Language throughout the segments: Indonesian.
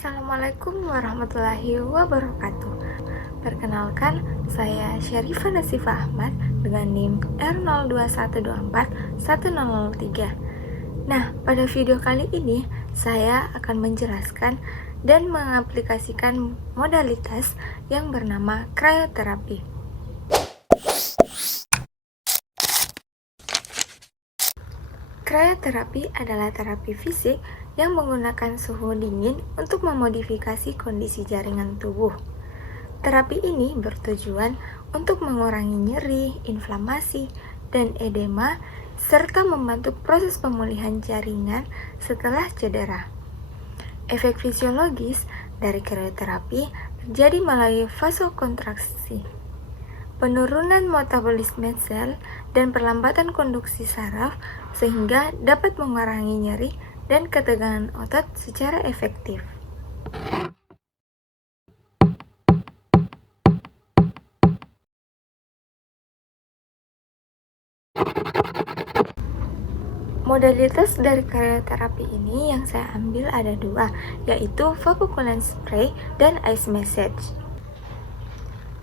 Assalamualaikum warahmatullahi wabarakatuh. Perkenalkan, saya Syarifah Nasifah Ahmad dengan NIM R02124103. Nah, pada video kali ini saya akan menjelaskan dan mengaplikasikan modalitas yang bernama krioterapi. Krioterapi adalah terapi fisik yang menggunakan suhu dingin untuk memodifikasi kondisi jaringan tubuh. Terapi ini bertujuan untuk mengurangi nyeri, inflamasi, dan edema, serta membantu proses pemulihan jaringan setelah cedera. Efek fisiologis dari krioterapi terjadi melalui vasokontraksi, penurunan metabolisme sel, dan perlambatan konduksi saraf sehingga dapat mengurangi nyeri dan ketegangan otot secara efektif. Modalitas dari krioterapi ini yang saya ambil ada dua, yaitu Vapokulan Spray dan Ice Massage.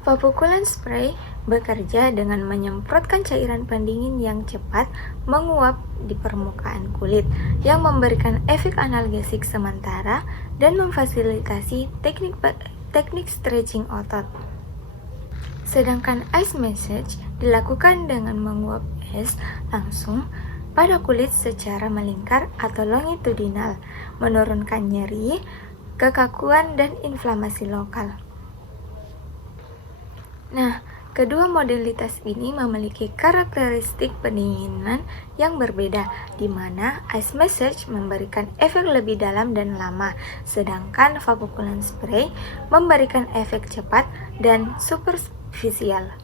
Vapokulan Spray bekerja dengan menyemprotkan cairan pendingin yang cepat menguap di permukaan kulit yang memberikan efek analgesik sementara dan memfasilitasi teknik stretching otot. Sedangkan Ice Massage dilakukan dengan menguap es langsung pada kulit secara melingkar atau longitudinal, menurunkan nyeri, kekakuan, dan inflamasi lokal. Nah, kedua modalitas ini memiliki karakteristik pendinginan yang berbeda, di mana Ice Massage memberikan efek lebih dalam dan lama, sedangkan Vapokulan Spray memberikan efek cepat dan superficial.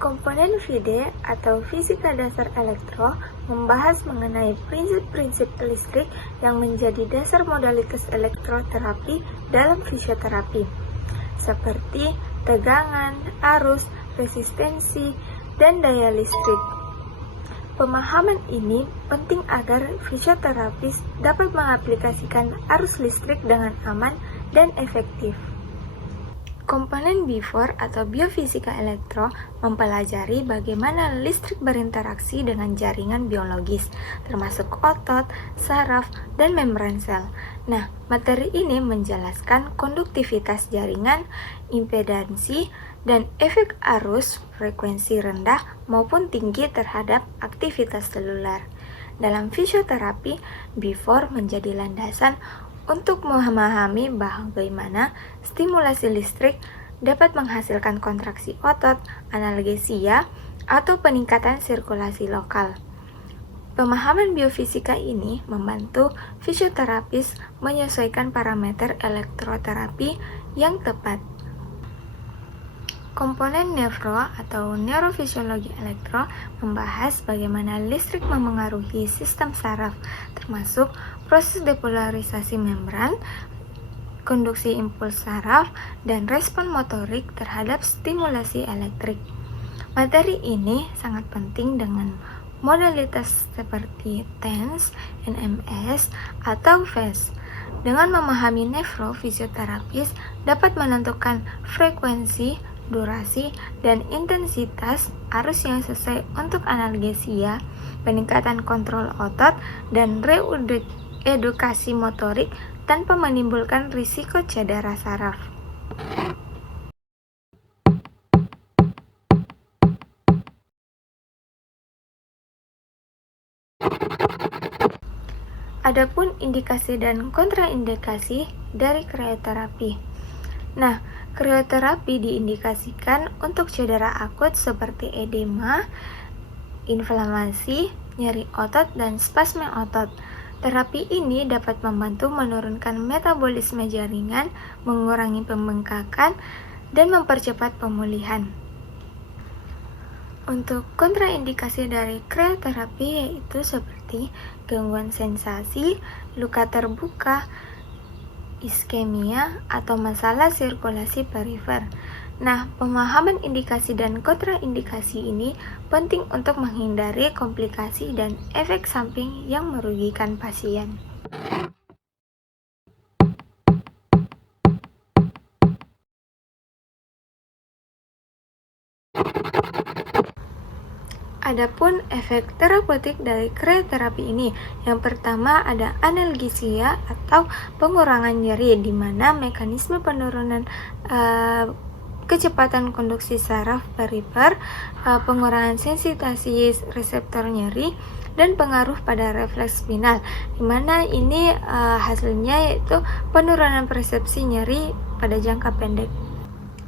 Komponen FIDE atau Fisika Dasar Elektro membahas mengenai prinsip-prinsip listrik yang menjadi dasar modalitas elektroterapi dalam fisioterapi, seperti tegangan, arus, resistensi, dan daya listrik. Pemahaman ini penting agar fisioterapis dapat mengaplikasikan arus listrik dengan aman dan efektif. Komponen B4 atau biofisika elektro mempelajari bagaimana listrik berinteraksi dengan jaringan biologis, termasuk otot, saraf, dan membran sel. Nah, materi ini menjelaskan konduktivitas jaringan, impedansi, dan efek arus frekuensi rendah maupun tinggi terhadap aktivitas seluler. Dalam fisioterapi, B4 menjadi landasan untuk memahami bagaimana stimulasi listrik dapat menghasilkan kontraksi otot, analgesia, atau peningkatan sirkulasi lokal. Pemahaman biofisika ini membantu fisioterapis menyesuaikan parameter elektroterapi yang tepat. Komponen nefro atau neurofisiologi elektro membahas bagaimana listrik memengaruhi sistem saraf, termasuk proses depolarisasi membran, konduksi impuls saraf, dan respon motorik terhadap stimulasi elektrik. Materi ini sangat penting dengan modalitas seperti TENS, NMS, atau FES. Dengan memahami nefro, fisioterapis dapat menentukan frekuensi, durasi, dan intensitas arus yang sesuai untuk analgesia, peningkatan kontrol otot, dan reedukasi motorik tanpa menimbulkan risiko cedera saraf. Adapun indikasi dan kontraindikasi dari krioterapi. Nah, krioterapi diindikasikan untuk cedera akut seperti edema, inflamasi, nyeri otot, dan spasme otot. Terapi ini dapat membantu menurunkan metabolisme jaringan, mengurangi pembengkakan, dan mempercepat pemulihan. Untuk kontraindikasi dari krioterapi yaitu seperti gangguan sensasi, luka terbuka, iskemia, atau masalah sirkulasi perifer. Nah, pemahaman indikasi dan kontraindikasi ini penting untuk menghindari komplikasi dan efek samping yang merugikan pasien. Adapun efek terapeutik dari krioterapi ini, yang pertama ada analgesia atau pengurangan nyeri, di mana mekanisme penurunan kecepatan konduksi saraf perifer, pengurangan sensitasi reseptor nyeri, dan pengaruh pada refleks spinal, di mana ini hasilnya yaitu penurunan persepsi nyeri pada jangka pendek.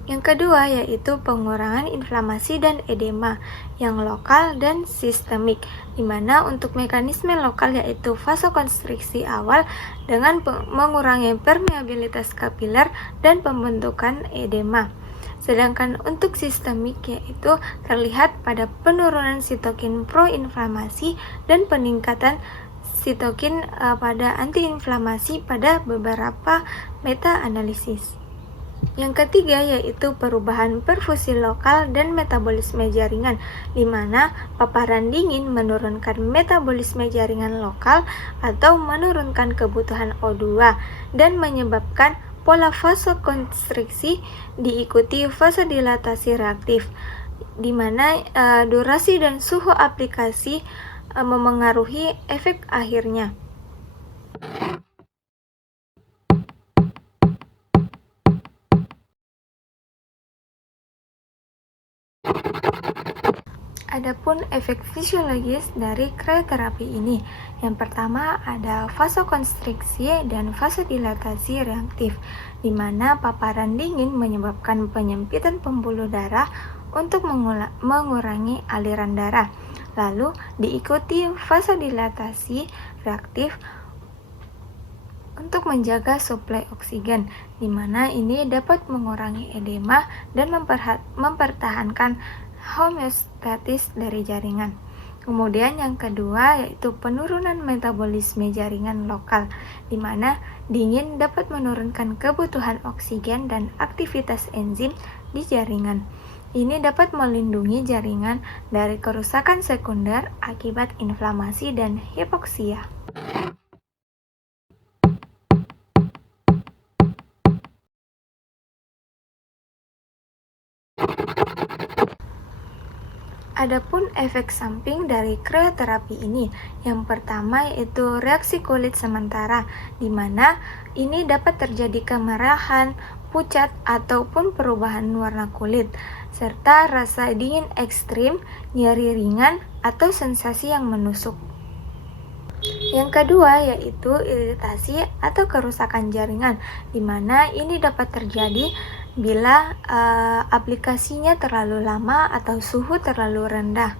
Yang kedua yaitu pengurangan inflamasi dan edema yang lokal dan sistemik, di mana untuk mekanisme lokal yaitu vasokonstriksi awal dengan mengurangi permeabilitas kapiler dan pembentukan edema. Sedangkan untuk sistemik yaitu terlihat pada penurunan sitokin proinflamasi dan peningkatan sitokin pada antiinflamasi pada beberapa meta-analisis. Yang ketiga yaitu perubahan perfusi lokal dan metabolisme jaringan, di mana paparan dingin menurunkan metabolisme jaringan lokal atau menurunkan kebutuhan O2 dan menyebabkan pola vasokonstriksi diikuti vasodilatasi reaktif, di mana durasi dan suhu aplikasi memengaruhi efek akhirnya. Adapun efek fisiologis dari krioterapi ini, yang pertama ada vasokonstriksi dan vasodilatasi reaktif, di mana paparan dingin menyebabkan penyempitan pembuluh darah untuk mengurangi aliran darah. Lalu diikuti vasodilatasi reaktif untuk menjaga suplai oksigen, di mana ini dapat mengurangi edema dan mempertahankan homeostatis dari jaringan. Kemudian yang kedua yaitu penurunan metabolisme jaringan lokal, di mana dingin dapat menurunkan kebutuhan oksigen dan aktivitas enzim di jaringan. Ini dapat melindungi jaringan dari kerusakan sekunder akibat inflamasi dan hipoksia. Adapun efek samping dari krioterapi ini, yang pertama yaitu reaksi kulit sementara, di mana ini dapat terjadi kemerahan, pucat, ataupun perubahan warna kulit, serta rasa dingin ekstrim, nyeri ringan, atau sensasi yang menusuk. Yang kedua yaitu iritasi atau kerusakan jaringan, di mana ini dapat terjadi bila aplikasinya terlalu lama atau suhu terlalu rendah.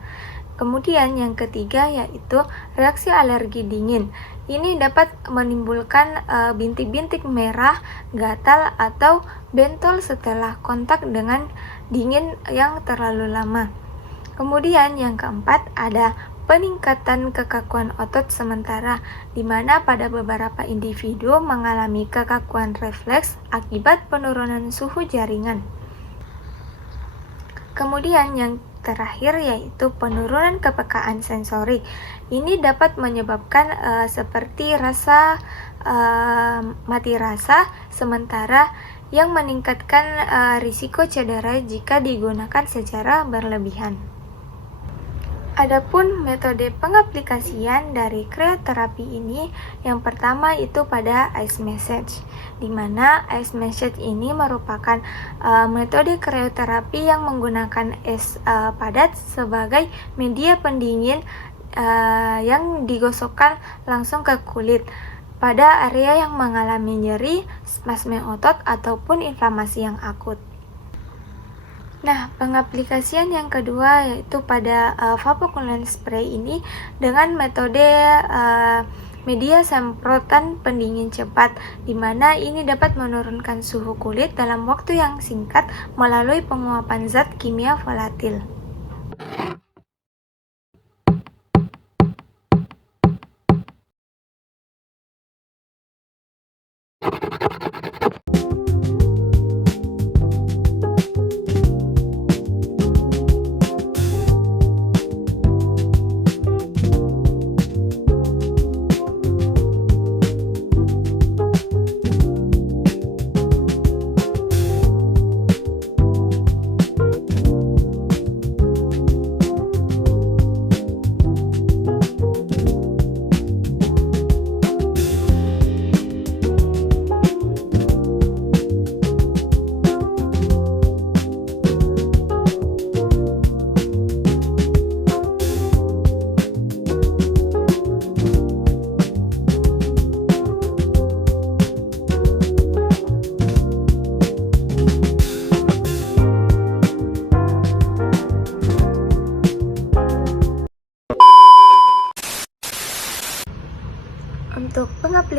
Kemudian yang ketiga yaitu reaksi alergi dingin. Ini dapat menimbulkan bintik-bintik merah, gatal, atau bentol setelah kontak dengan dingin yang terlalu lama. Kemudian yang keempat ada peningkatan kekakuan otot sementara, di mana pada beberapa individu mengalami kekakuan refleks akibat penurunan suhu jaringan. Kemudian yang terakhir yaitu penurunan kepekaan sensori. Ini dapat menyebabkan seperti rasa mati rasa sementara yang meningkatkan risiko cedera jika digunakan secara berlebihan. Adapun metode pengaplikasian dari krioterapi ini, yang pertama itu pada ice massage, di mana ice massage ini merupakan metode krioterapi yang menggunakan es padat sebagai media pendingin yang digosokkan langsung ke kulit pada area yang mengalami nyeri, spasme otot, ataupun inflamasi yang akut. Nah, pengaplikasian yang kedua yaitu pada Vapocolan spray ini dengan metode media semprotan pendingin cepat, di mana ini dapat menurunkan suhu kulit dalam waktu yang singkat melalui penguapan zat kimia volatil.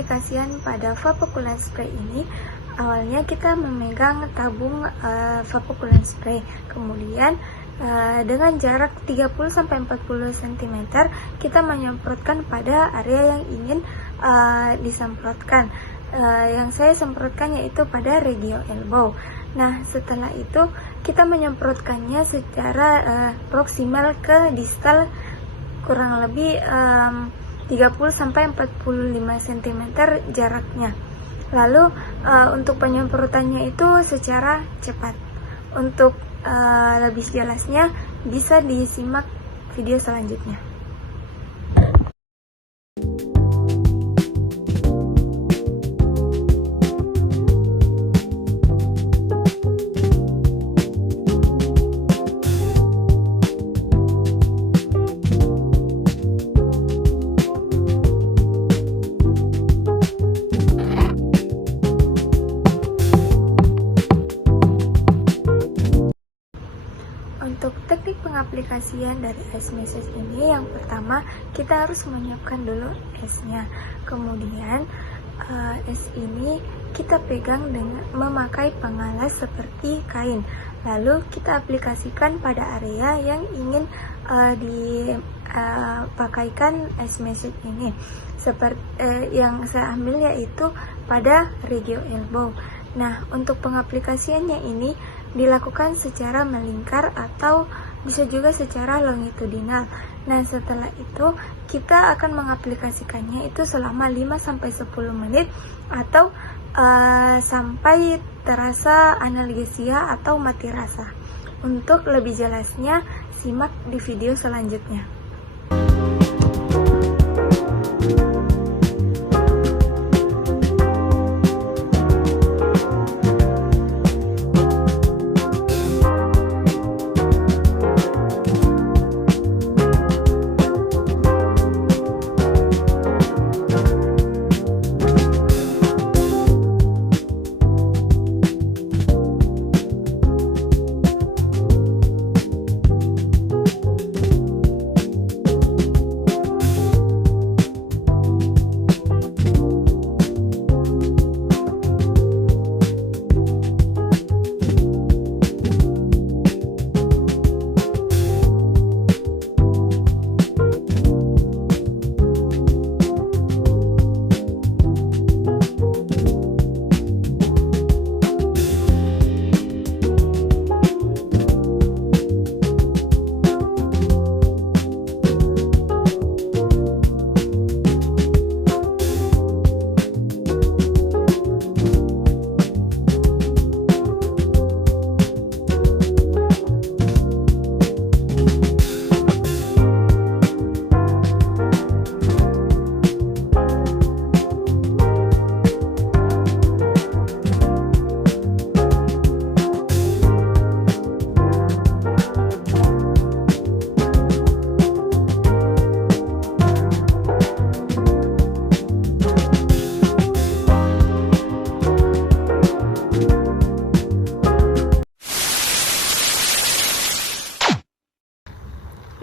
pengaplikasian pada vapor coolant spray ini, awalnya kita memegang tabung vapor coolant spray, kemudian dengan jarak 30-40 cm kita menyemprotkan pada area yang ingin disemprotkan. Yang saya semprotkan yaitu pada regio elbow. Nah, setelah itu kita menyemprotkannya secara proksimal ke distal kurang lebih 30-45 cm jaraknya. Lalu untuk penyemprotannya itu secara cepat. Untuk lebih jelasnya bisa disimak video selanjutnya. Untuk teknik pengaplikasian dari ice massage ini, yang pertama kita harus menyiapkan dulu esnya. Kemudian es ini kita pegang dengan memakai pengalas seperti kain. Lalu kita aplikasikan pada area yang ingin dipakaikan ice massage ini. Seperti yang saya ambil yaitu pada regio elbow. Nah, untuk pengaplikasiannya ini dilakukan secara melingkar atau bisa juga secara longitudinal. Nah, setelah itu kita akan mengaplikasikannya itu selama 5-10 menit atau sampai terasa analgesia atau mati rasa. Untuk lebih jelasnya, simak di video selanjutnya.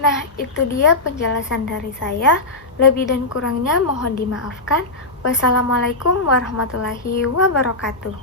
Nah, itu dia penjelasan dari saya. Lebih dan kurangnya mohon dimaafkan. Wassalamualaikum warahmatullahi wabarakatuh.